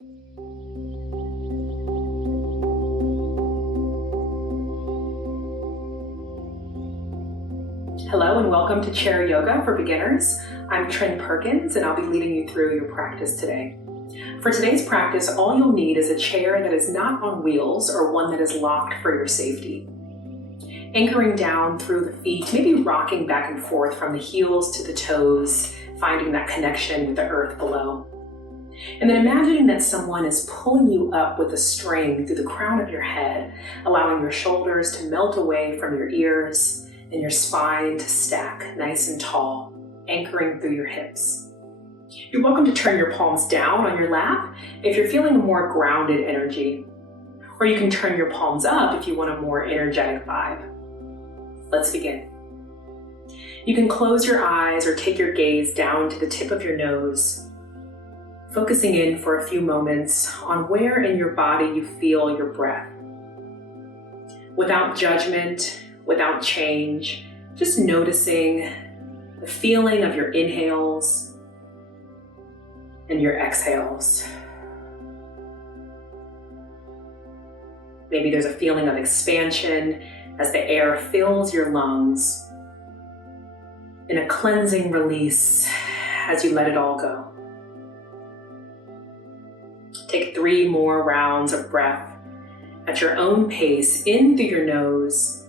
Hello and welcome to Chair Yoga for Beginners. I'm Trin Perkins and I'll be leading you through your practice today. For today's practice, all you'll need is a chair that is not on wheels or one that is locked for your safety. Anchoring down through the feet, maybe rocking back and forth from the heels to the toes, finding that connection with the earth below. And then imagining that someone is pulling you up with a string through the crown of your head, allowing your shoulders to melt away from your ears and your spine to stack nice and tall, anchoring through your hips. You're welcome to turn your palms down on your lap if you're feeling a more grounded energy, or you can turn your palms up if you want a more energetic vibe. Let's begin. You can close your eyes or take your gaze down to the tip of your nose, focusing in for a few moments on where in your body you feel your breath. Without judgment, without change, just noticing the feeling of your inhales and your exhales. Maybe there's a feeling of expansion as the air fills your lungs, and a cleansing release as you let it all go. Take 3 more rounds of breath at your own pace, in through your nose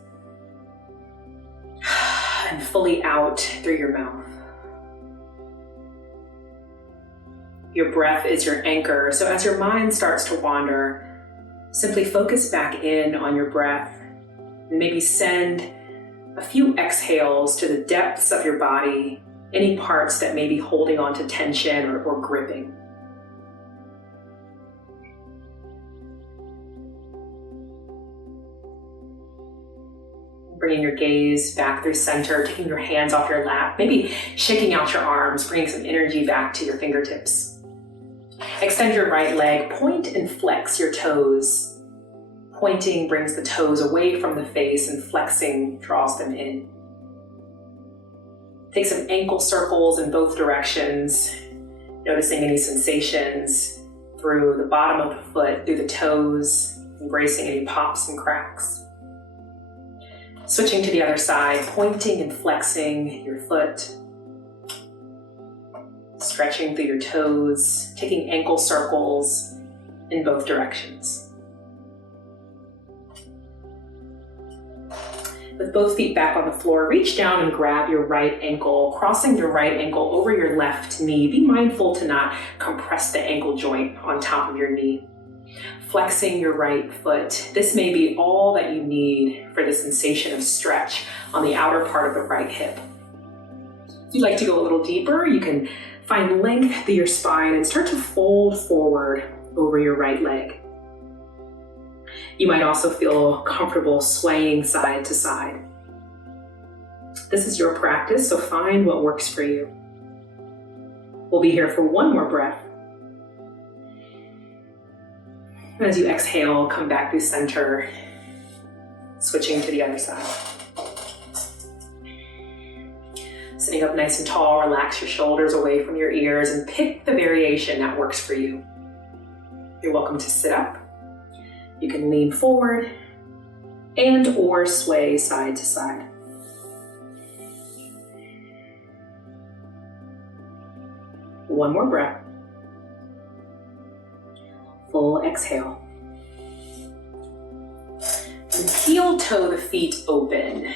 and fully out through your mouth. Your breath is your anchor, so as your mind starts to wander, simply focus back in on your breath and maybe send a few exhales to the depths of your body, any parts that may be holding on to tension or gripping. Bringing your gaze back through center, taking your hands off your lap, maybe shaking out your arms, bringing some energy back to your fingertips. Extend your right leg, point and flex your toes. Pointing brings the toes away from the face and flexing draws them in. Take some ankle circles in both directions, noticing any sensations through the bottom of the foot, through the toes, embracing any pops and cracks. Switching to the other side, pointing and flexing your foot. Stretching through your toes, taking ankle circles in both directions. With both feet back on the floor, reach down and grab your right ankle, crossing your right ankle over your left knee. Be mindful to not compress the ankle joint on top of your knee. Flexing your right foot. This may be all that you need for the sensation of stretch on the outer part of the right hip. If you'd like to go a little deeper, you can find length through your spine and start to fold forward over your right leg. You might also feel comfortable swaying side to side. This is your practice, so find what works for you. We'll be here for one more breath. As you exhale, come back through center, switching to the other side. Sitting up nice and tall, relax your shoulders away from your ears and pick the variation that works for you. You're welcome to sit up. You can lean forward and or sway side to side. One more breath. Full exhale. And heel toe the feet open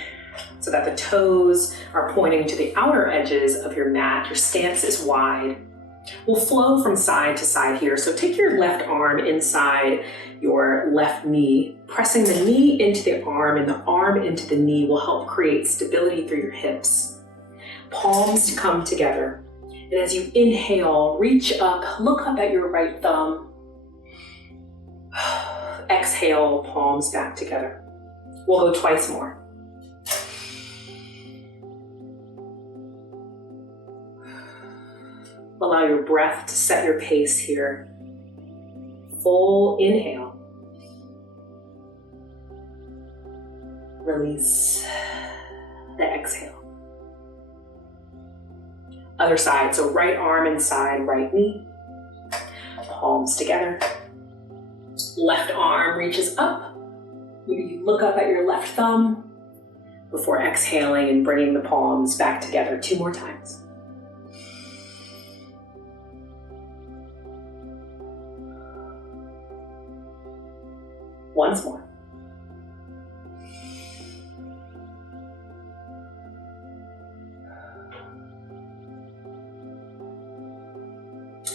so that the toes are pointing to the outer edges of your mat. Your stance is wide. We'll flow from side to side here. So take your left arm inside your left knee, pressing the knee into the arm and the arm into the knee will help create stability through your hips. Palms to come together. And as you inhale, reach up, look up at your right thumb. Exhale, palms back together. We'll go twice more. Allow your breath to set your pace here. Full inhale. Release the exhale. Other side, so right arm inside right knee. palms together. Left arm reaches up. Maybe you look up at your left thumb before exhaling and bringing the palms back together 2 more times. Once more.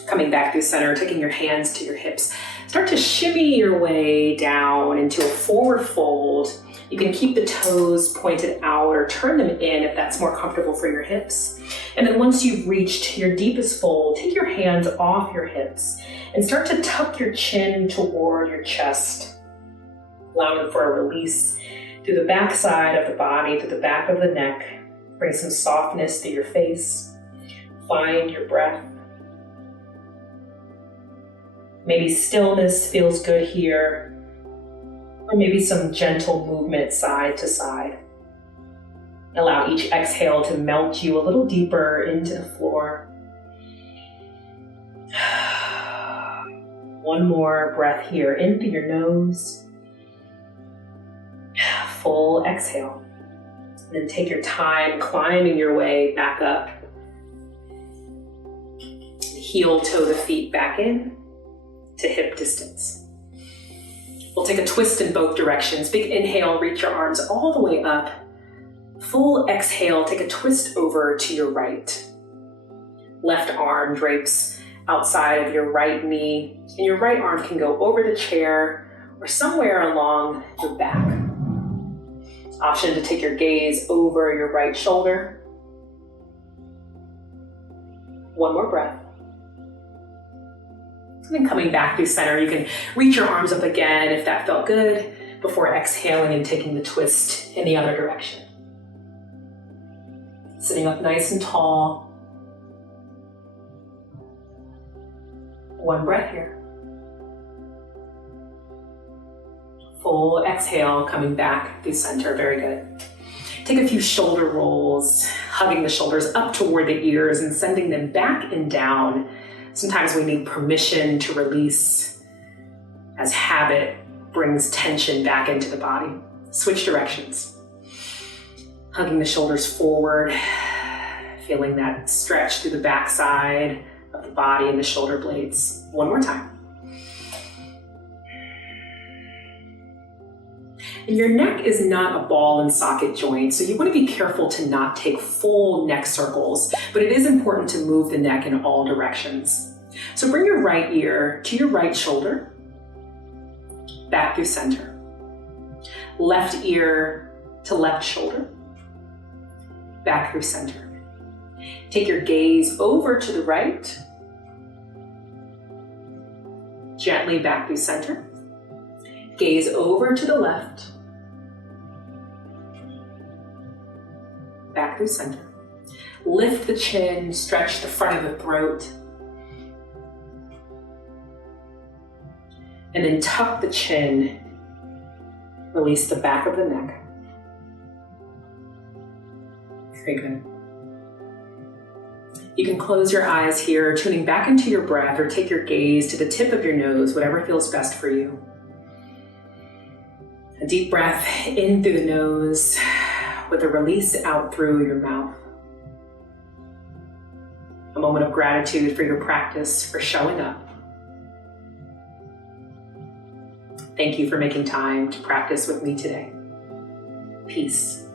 Coming back through center, taking your hands to your hips. Start to shimmy your way down into a forward fold. You can keep the toes pointed out or turn them in if that's more comfortable for your hips. And then once you've reached your deepest fold, take your hands off your hips and start to tuck your chin toward your chest, allowing for a release through the back side of the body, through the back of the neck. Bring some softness through your face. Find your breath. Maybe stillness feels good here, or maybe some gentle movement side to side. Allow each exhale to melt you a little deeper into the floor. One more breath here, in through your nose. Full exhale. And then take your time climbing your way back up. Heel toe the feet back in to hip distance. We'll take a twist in both directions. Big inhale, reach your arms all the way up. Full exhale, take a twist over to your right. Left arm drapes outside of your right knee, and your right arm can go over the chair or somewhere along your back. Option to take your gaze over your right shoulder. One more breath. And then coming back through center, you can reach your arms up again if that felt good, before exhaling and taking the twist in the other direction. Sitting up nice and tall. One breath here. Full exhale, coming back through center. Very good. Take a few shoulder rolls, hugging the shoulders up toward the ears and sending them back and down. Sometimes we need permission to release as habit brings tension back into the body. Switch directions. Hugging the shoulders forward, feeling that stretch through the backside of the body and the shoulder blades. One more time. And your neck is not a ball and socket joint, so you want to be careful to not take full neck circles, but it is important to move the neck in all directions. So bring your right ear to your right shoulder, back through center. Left ear to left shoulder, back through center. Take your gaze over to the right, gently back through center. Gaze over to the left, back through center. Lift the chin, stretch the front of the throat. And then tuck the chin, release the back of the neck. Very good. You can close your eyes here, tuning back into your breath, or take your gaze to the tip of your nose, whatever feels best for you. A deep breath in through the nose with a release out through your mouth. A moment of gratitude for your practice, for showing up. Thank you for making time to practice with me today. Peace.